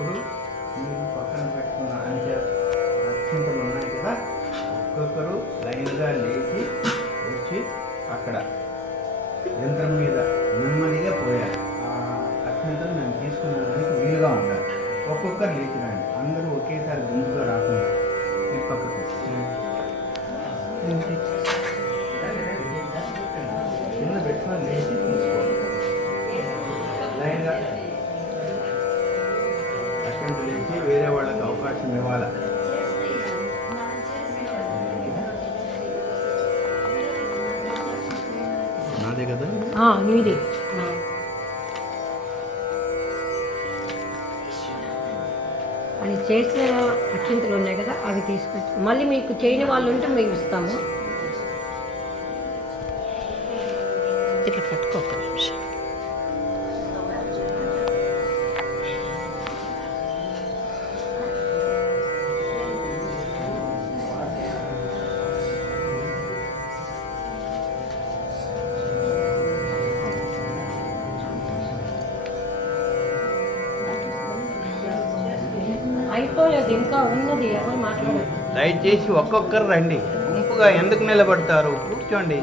ఇప్పుడు మీరు పక్కన పెట్టుకున్న అంచె అక్షంతలు ఉన్నాయి కదా, ఒక్కొక్కరు లైన్గా లేచి వచ్చి అక్కడ యంత్రం మీద నెమ్మదిగా పోయాలి. ఆ అక్షంతలు మేము తీసుకునేదానికి వీలుగా ఉండాలి. ఒక్కొక్కరు లేచి రండి, అందరూ ఒకేసారి గుంపుగా రాకుండా ఈ పక్కకు కింద పెట్టుకొని లేచి తీసుకోవాలి. లైన్గా అక్షంతలు లేచి వేరే వాళ్ళకి అవకాశం ఇవ్వాలి. నాదే కదా మీది. అది చేసిన అక్షింతలు ఉన్నాయి కదా, అవి తీసుకొచ్చి మళ్ళీ మీకు చేయని వాళ్ళు ఉంటే మేము ఇస్తాము. ఇట్లా పట్టుకోక నిమిషం. అయిపోలేదు, ఇంకా ఉన్నది, ఎవరు మాట్లాడదు. దయచేసి ఒక్కొక్కరు రండి, గుంపుగా ఎందుకు నిలబడతారు? కూర్చోండి.